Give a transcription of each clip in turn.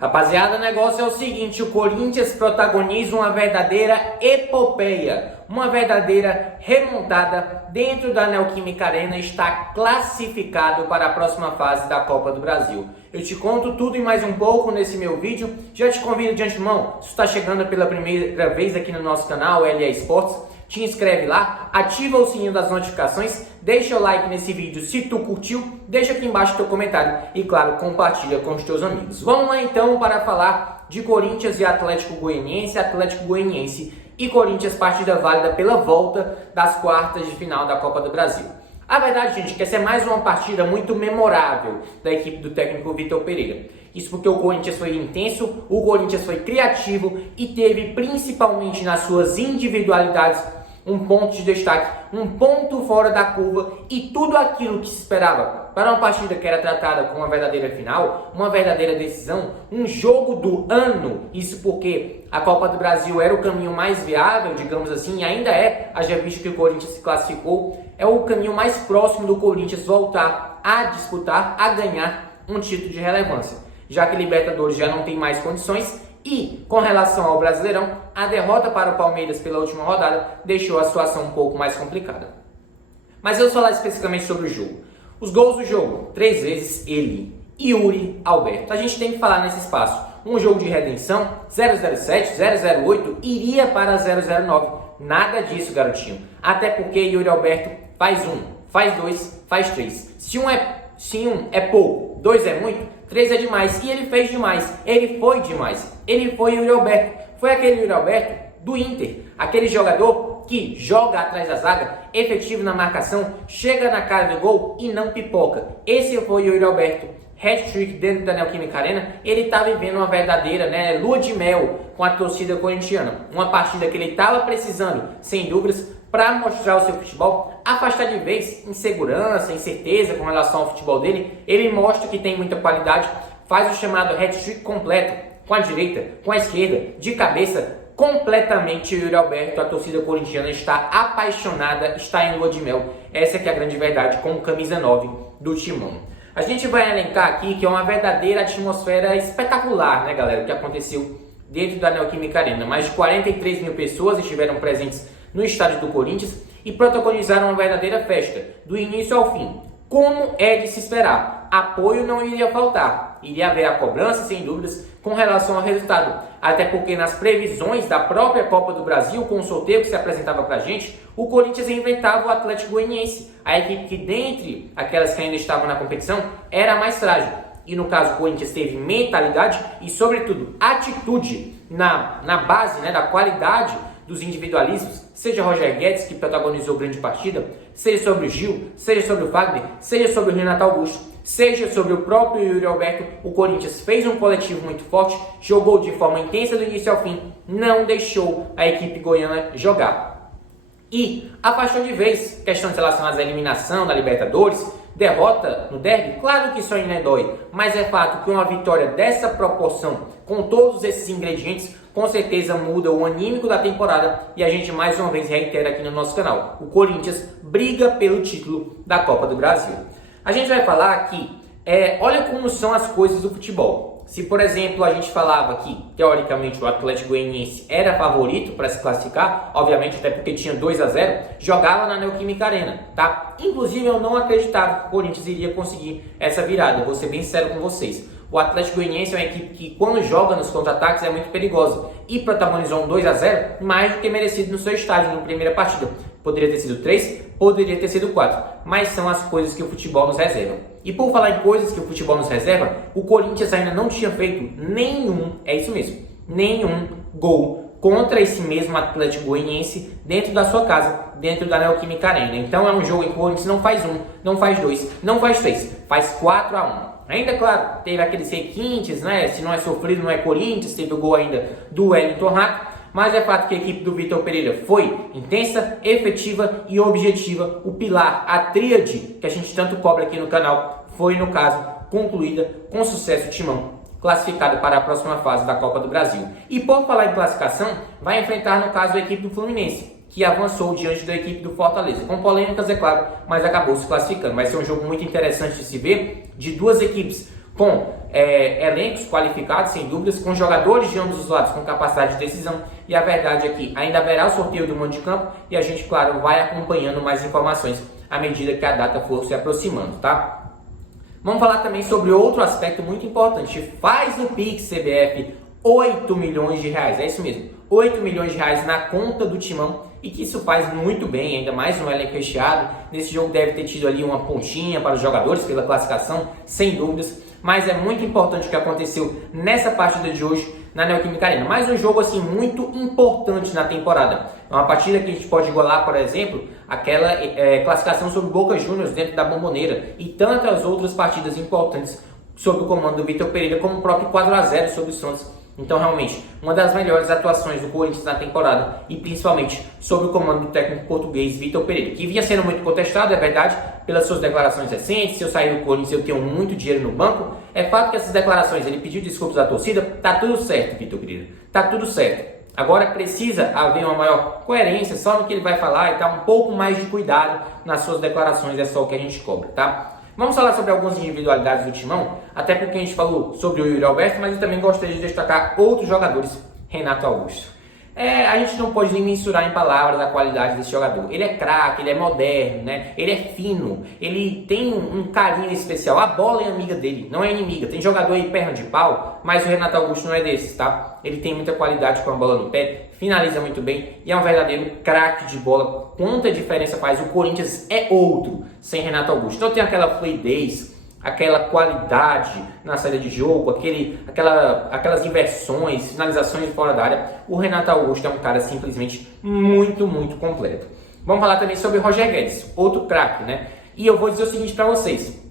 Rapaziada, o negócio é o seguinte, o Corinthians protagoniza uma verdadeira epopeia, uma verdadeira remontada dentro da Neoquímica Arena, está classificado para a próxima fase da Copa do Brasil. Eu te conto tudo e mais um pouco nesse meu vídeo. Já te convido de antemão, se está chegando pela primeira vez aqui no nosso canal, LA Esportes, te inscreve lá, ativa o sininho das notificações, deixa o like nesse vídeo se tu curtiu, deixa aqui embaixo teu comentário e, claro, compartilha com os teus amigos. Vamos lá então para falar de Corinthians e Atlético Goianiense e Corinthians, partida válida pela volta das quartas de final da Copa do Brasil. A verdade, gente, é que essa é mais uma partida muito memorável da equipe do técnico Vitor Pereira. Isso porque o Corinthians foi intenso, o Corinthians foi criativo e teve, principalmente nas suas individualidades, um ponto de destaque, um ponto fora da curva e tudo aquilo que se esperava para uma partida que era tratada como uma verdadeira final, uma verdadeira decisão, um jogo do ano. Isso porque a Copa do Brasil era o caminho mais viável, digamos assim, e ainda é, haja visto que o Corinthians se classificou, é o caminho mais próximo do Corinthians voltar a disputar, a ganhar um título de relevância, já que Libertadores já não tem mais condições. E, com relação ao Brasileirão, a derrota para o Palmeiras pela última rodada deixou a situação um pouco mais complicada. Mas vamos falar especificamente sobre o jogo. Os gols do jogo, 3 vezes ele, Yuri Alberto. A gente tem que falar nesse espaço. Um jogo de redenção, 007, 008, iria para 009. Nada disso, garotinho. Até porque Yuri Alberto faz 1, faz 2, faz 3. Se um é pouco, 2 é muito, 3 é demais. E ele fez demais. Ele foi demais. Ele foi Yuri Alberto. Foi aquele Yuri Alberto do Inter. Aquele jogador que joga atrás da zaga, efetivo na marcação, chega na cara do gol e não pipoca. Esse foi Yuri Alberto. Hat-trick dentro da Neoquímica Arena. Ele está vivendo uma verdadeira lua de mel com a torcida corintiana. Uma partida que ele estava precisando, sem dúvidas, para mostrar o seu futebol, afastar de vez insegurança, incerteza com relação ao futebol dele. Ele mostra que tem muita qualidade, faz o chamado hat-trick completo, com a direita, com a esquerda, de cabeça, completamente. Yuri Alberto, a torcida corintiana está apaixonada, está em lua de mel. Essa que é a grande verdade com o camisa 9 do Timão. A gente vai elencar aqui que é uma verdadeira atmosfera espetacular, né, galera, o que aconteceu dentro da Neoquímica Arena. Mais de 43 mil pessoas estiveram presentes no estádio do Corinthians e protagonizaram uma verdadeira festa, do início ao fim. Como é de se esperar, apoio não iria faltar, iria haver a cobrança, sem dúvidas, com relação ao resultado. Até porque nas previsões da própria Copa do Brasil, com o sorteio que se apresentava pra gente, o Corinthians enfrentava o Atlético Goianiense, a equipe que dentre aquelas que ainda estavam na competição, era a mais frágil. E no caso o Corinthians teve mentalidade e, sobretudo, atitude na base da qualidade dos individualismos, seja Roger Guedes, que protagonizou grande partida, seja sobre o Gil, seja sobre o Fagner, seja sobre o Renato Augusto, seja sobre o próprio Yuri Alberto. O Corinthians fez um coletivo muito forte, jogou de forma intensa do início ao fim, não deixou a equipe goiana jogar. E afastou de vez questões relacionadas à eliminação da Libertadores, derrota no derby. Claro que isso ainda dói, mas é fato que uma vitória dessa proporção, com todos esses ingredientes, com certeza muda o anímico da temporada e a gente mais uma vez reitera aqui no nosso canal. O Corinthians briga pelo título da Copa do Brasil. A gente vai falar aqui, olha como são as coisas do futebol. Se, por exemplo, a gente falava que, teoricamente, o Atlético Goianiense era favorito para se classificar, obviamente até porque tinha 2-0, jogava na Neoquímica Arena, tá? Inclusive, eu não acreditava que o Corinthians iria conseguir essa virada, vou ser bem sério com vocês. O Atlético Goianiense é uma equipe que, quando joga nos contra-ataques, é muito perigosa e protagonizou um 2-0 mais do que merecido no seu estádio na primeira partida. Poderia ter sido 3, poderia ter sido 4, mas são as coisas que o futebol nos reserva. E por falar em coisas que o futebol nos reserva, o Corinthians ainda não tinha feito nenhum gol contra esse mesmo Atlético Goianiense dentro da sua casa, dentro da Neoquímica Arena. Então é um jogo em que o Corinthians não faz 1, não faz 2, não faz 3, faz 4-1. Ainda, claro, teve aqueles requintes, se não é sofrido, não é Corinthians, teve o gol ainda do Wellington Rato, mas é fato que a equipe do Vitor Pereira foi intensa, efetiva e objetiva. O pilar, a tríade que a gente tanto cobra aqui no canal, foi, no caso, concluída com sucesso. O Timão classificado para a próxima fase da Copa do Brasil. E por falar em classificação, vai enfrentar, no caso, a equipe do Fluminense, que avançou diante da equipe do Fortaleza, com polêmicas, é claro, mas acabou se classificando. Vai ser um jogo muito interessante de se ver, de duas equipes com elencos qualificados, sem dúvidas, com jogadores de ambos os lados com capacidade de decisão. E a verdade é que ainda haverá o sorteio do mando de campo e a gente, claro, vai acompanhando mais informações à medida que a data for se aproximando, tá? Vamos falar também sobre outro aspecto muito importante. Faz o Pix CBF, 8 milhões de reais, é isso mesmo, 8 milhões de reais na conta do Timão, e que isso faz muito bem, ainda mais no elenco recheado. Nesse jogo deve ter tido ali uma pontinha para os jogadores pela classificação, sem dúvidas, mas é muito importante o que aconteceu nessa partida de hoje na Neoquímica Arena. Mais um jogo assim muito importante na temporada. É uma partida que a gente pode igualar, por exemplo, aquela classificação sobre Boca Juniors dentro da Bombonera e tantas outras partidas importantes sob o comando do Vitor Pereira, como o próprio 4-0 sobre o Santos. Então, realmente, uma das melhores atuações do Corinthians na temporada e principalmente sob o comando do técnico português Vitor Pereira, que vinha sendo muito contestado, é verdade, pelas suas declarações recentes. Se eu sair do Corinthians, eu tenho muito dinheiro no banco. É fato que essas declarações, ele pediu desculpas à torcida, tá tudo certo, Vitor Pereira, tá tudo certo. Agora precisa haver uma maior coerência só no que ele vai falar e tá um pouco mais de cuidado nas suas declarações, é só o que a gente cobra, tá? Vamos falar sobre algumas individualidades do Timão, até porque a gente falou sobre o Yuri Alberto, mas eu também gostaria de destacar outros jogadores. Renato Augusto. A gente não pode nem mensurar em palavras a qualidade desse jogador. Ele é craque, ele é moderno, né? Ele é fino, ele tem um carinho especial. A bola é amiga dele, não é inimiga. Tem jogador aí perna de pau, mas o Renato Augusto não é desses, tá? Ele tem muita qualidade com a bola no pé, finaliza muito bem e é um verdadeiro craque de bola. Quanta diferença faz? O Corinthians é outro sem Renato Augusto. Então tem aquela fluidez, aquela qualidade na saída de jogo, aquelas inversões, finalizações fora da área. O Renato Augusto é um cara simplesmente muito, muito completo. Vamos falar também sobre o Roger Guedes, outro craque, né? E eu vou dizer o seguinte para vocês.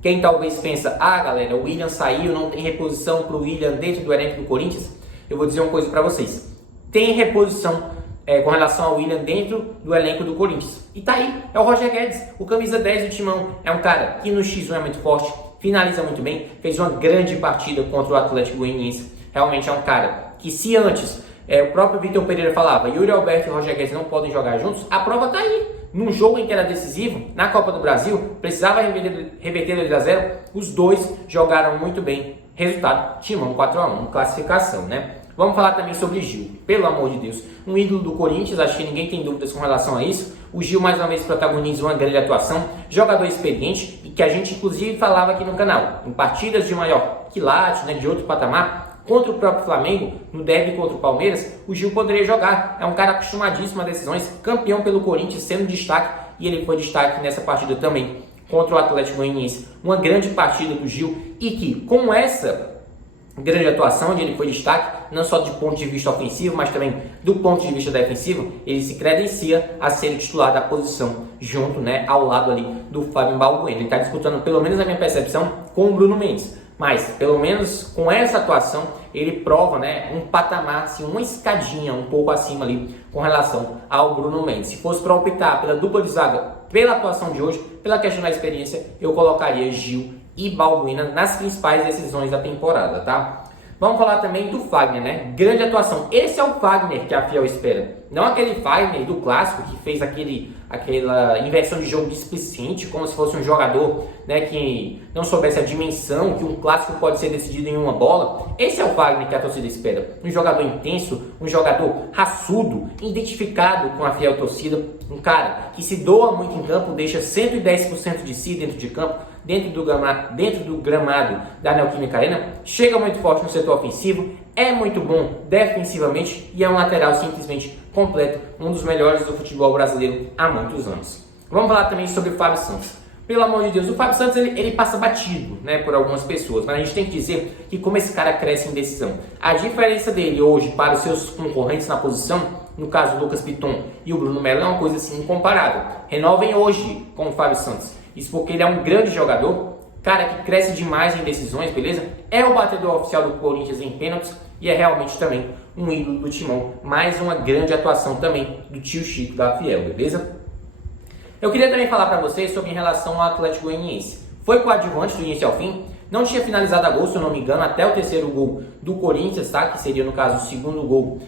Quem talvez pensa, galera, o William saiu, não tem reposição para o William dentro do elenco do Corinthians, eu vou dizer uma coisa para vocês. Tem reposição com relação ao William dentro do elenco do Corinthians. E tá aí, é o Roger Guedes, o camisa 10 do Timão. É um cara que no X1 é muito forte, finaliza muito bem, fez uma grande partida contra o Atlético Goianiense. Realmente é um cara que, se antes o próprio Vitor Pereira falava, Yuri Alberto e Roger Guedes não podem jogar juntos, a prova tá aí. Num jogo em que era decisivo, na Copa do Brasil, precisava reverter 2-0, os dois jogaram muito bem. Resultado, Timão 4-1, classificação, né? Vamos falar também sobre Gil, pelo amor de Deus, um ídolo do Corinthians, acho que ninguém tem dúvidas com relação a isso. O Gil mais uma vez protagoniza uma grande atuação, jogador experiente e que a gente inclusive falava aqui no canal, em partidas de maior quilate, né, de outro patamar, contra o próprio Flamengo, no derby contra o Palmeiras, o Gil poderia jogar. É um cara acostumadíssimo a decisões, campeão pelo Corinthians, sendo destaque, e ele foi destaque nessa partida também contra o Atlético Goianiense. Uma grande partida do Gil e que com essa grande atuação, onde ele foi destaque, não só do ponto de vista ofensivo, mas também do ponto de vista defensivo, ele se credencia a ser o titular da posição, junto, né, ao lado ali do Fábio Balbuena. Ele está disputando, pelo menos na minha percepção, com o Bruno Mendes. Mas, pelo menos com essa atuação, ele prova, né, um patamar, assim, uma escadinha um pouco acima ali com relação ao Bruno Mendes. Se fosse para optar pela dupla de zaga, pela atuação de hoje, pela questão da experiência, eu colocaria Gil e Balbuena nas principais decisões da temporada, tá? Vamos falar também do Fagner, né? Grande atuação. Esse é o Fagner que a Fiel espera. Não aquele Fagner do clássico que fez aquela inversão de jogo displicente, como se fosse um jogador, né, que não soubesse a dimensão que um clássico pode ser decidido em uma bola. Esse é o Fagner que a torcida espera. Um jogador intenso, um jogador raçudo, identificado com a fiel torcida. Um cara que se doa muito em campo, deixa 110% de si dentro de campo, dentro do gramado da Neoquímica Arena, chega muito forte no setor ofensivo, é muito bom defensivamente e é um lateral simplesmente completo, um dos melhores do futebol brasileiro há muitos anos. Vamos falar também sobre o Fábio Santos. Pelo amor de Deus, o Fábio Santos ele passa batido, né, por algumas pessoas, mas a gente tem que dizer que como esse cara cresce em decisão. A diferença dele hoje para os seus concorrentes na posição, no caso o Lucas Piton e o Bruno Melo, é uma coisa assim incomparável. Renovem hoje com o Fábio Santos. Isso porque ele é um grande jogador, cara que cresce demais em decisões, beleza? É o batedor oficial do Corinthians em pênaltis e é realmente também um ídolo do Timão. Mais uma grande atuação também do tio Chico da Fiel, beleza? Eu queria também falar para vocês sobre em relação ao Atlético Goianiense. Foi coadjuvante do início ao fim, não tinha finalizado a gol, se eu não me engano, até o terceiro gol do Corinthians, tá? Que seria, no caso, o segundo gol.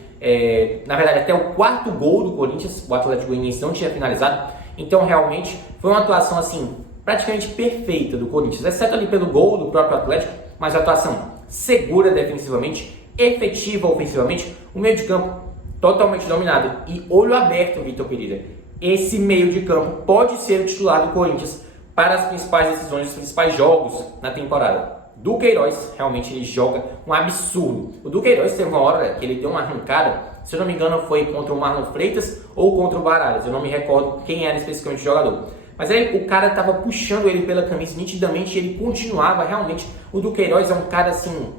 Na verdade, até o quarto gol do Corinthians, o Atlético Goianiense não tinha finalizado. Então, realmente, foi uma atuação, assim, praticamente perfeita do Corinthians, exceto ali pelo gol do próprio Atlético, mas a atuação segura defensivamente, efetiva ofensivamente, o meio de campo totalmente dominado e olho aberto, Vitor Pereira. Esse meio de campo pode ser o titular do Corinthians para as principais decisões, os principais jogos na temporada. Duqueiroz, realmente ele joga um absurdo. O Duqueiroz teve uma hora que ele deu uma arrancada, se eu não me engano foi contra o Marlon Freitas ou contra o Baralhas, eu não me recordo quem era especificamente o jogador. Mas aí o cara estava puxando ele pela camisa nitidamente e ele continuava realmente. O Duqueiroz é um cara assim,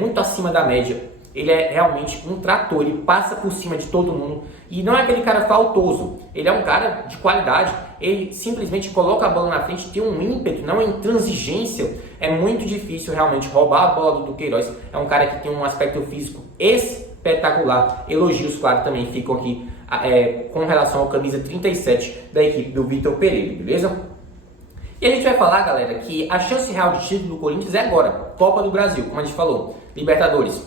muito acima da média. Ele é realmente um trator, ele passa por cima de todo mundo. E não é aquele cara faltoso, ele é um cara de qualidade. Ele simplesmente coloca a bola na frente, tem um ímpeto, não é intransigência. É muito difícil realmente roubar a bola do Duqueiroz. É um cara que tem um aspecto físico espetacular. Elogios, claro, também ficam aqui com relação ao camisa 37 da equipe do Vitor Pereira, beleza? E a gente vai falar, galera, que a chance real de título do Corinthians é agora. Copa do Brasil, como a gente falou. Libertadores,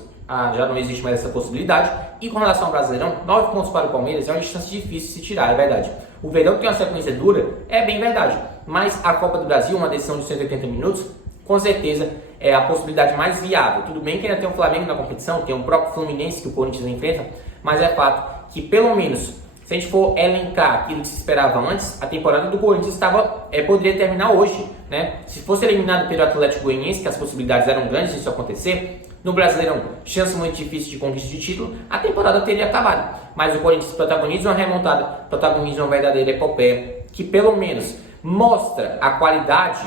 já não existe mais essa possibilidade. E com relação ao Brasileirão, 9 pontos para o Palmeiras é uma distância difícil de se tirar, é verdade. O Verdão tem uma sequência dura, é bem verdade. Mas a Copa do Brasil, uma decisão de 180 minutos, com certeza é a possibilidade mais viável. Tudo bem que ainda tem o Flamengo na competição, tem o próprio Fluminense que o Corinthians enfrenta, mas é fato que pelo menos, se a gente for elencar aquilo que se esperava antes, a temporada do Corinthians poderia terminar hoje, né? Se fosse eliminado pelo Atlético Goianiense, que as possibilidades eram grandes disso acontecer, no Brasileirão, chance muito difícil de conquista de título, a temporada teria acabado. Mas o Corinthians protagoniza uma remontada, protagoniza uma verdadeira epopeia, que pelo menos mostra a qualidade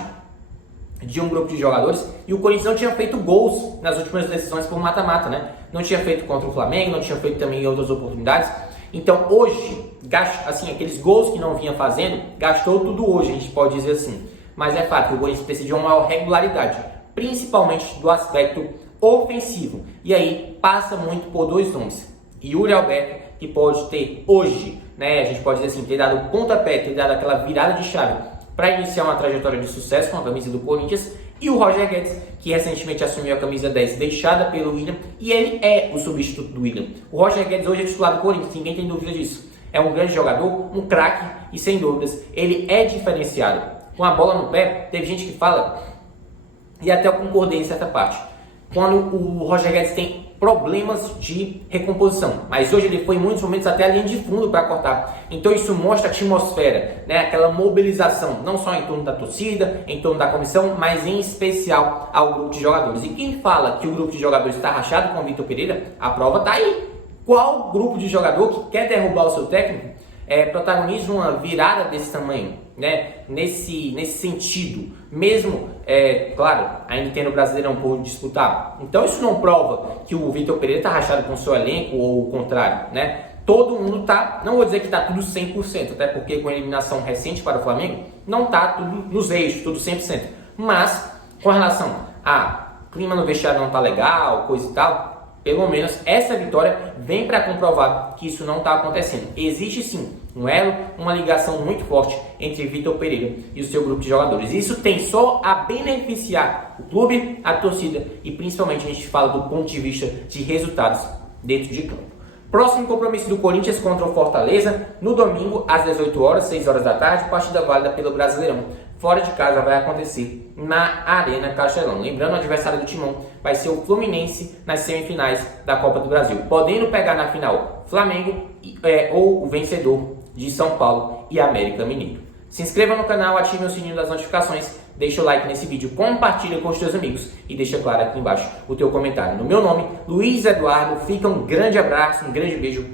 de um grupo de jogadores. E o Corinthians não tinha feito gols nas últimas decisões por mata-mata, né? Não tinha feito contra o Flamengo, não tinha feito também em outras oportunidades. Então hoje, assim, aqueles gols que não vinha fazendo, gastou tudo hoje, a gente pode dizer assim. Mas é fato que o Corinthians precisa de uma maior regularidade, principalmente do aspecto ofensivo. E aí passa muito por dois nomes. Yuri Alberto, que pode ter hoje, né, a gente pode dizer assim, ter dado o pontapé, ter dado aquela virada de chave para iniciar uma trajetória de sucesso com a camisa do Corinthians, e o Roger Guedes, que recentemente assumiu a camisa 10 deixada pelo William, e ele é o substituto do William. O Roger Guedes hoje é titular do Corinthians, ninguém tem dúvida disso. É um grande jogador, um craque, e sem dúvidas, ele é diferenciado. Com a bola no pé, teve gente que fala, e até eu concordei em certa parte, quando o Roger Guedes tem problemas de recomposição, mas hoje ele foi em muitos momentos até a linha de fundo para cortar. Então isso mostra a atmosfera, né? Aquela mobilização, não só em torno da torcida, em torno da comissão, mas em especial ao grupo de jogadores. E quem fala que o grupo de jogadores está rachado com o Vitor Pereira, a prova está aí. Qual grupo de jogador que quer derrubar o seu técnico protagoniza uma virada desse tamanho, né? Nesse sentido, mesmo, claro, ainda tendo o Brasileirão por disputar. Então isso não prova que o Vitor Pereira está rachado com o seu elenco ou o contrário, né? Todo mundo tá, não vou dizer que está tudo 100%, até porque com a eliminação recente para o Flamengo, não está tudo nos eixos, tudo 100%. Mas, com relação a clima no vestiário não tá legal, coisa e tal, pelo menos essa vitória vem para comprovar que isso não está acontecendo. Existe sim um elo, uma ligação muito forte entre Vitor Pereira e o seu grupo de jogadores. Isso tem só a beneficiar o clube, a torcida e principalmente a gente fala do ponto de vista de resultados dentro de campo. Próximo compromisso do Corinthians contra o Fortaleza, no domingo às 18 horas, 6 horas da tarde, partida válida pelo Brasileirão. Fora de casa vai acontecer na Arena Castelão. Lembrando, o adversário do Timão vai ser o Fluminense nas semifinais da Copa do Brasil, podendo pegar na final Flamengo ou o vencedor de São Paulo e América Mineiro. Se inscreva no canal, ative o sininho das notificações, deixa o like nesse vídeo, compartilha com os teus amigos e deixa claro aqui embaixo o teu comentário. No meu nome, Luiz Eduardo, fica um grande abraço, um grande beijo.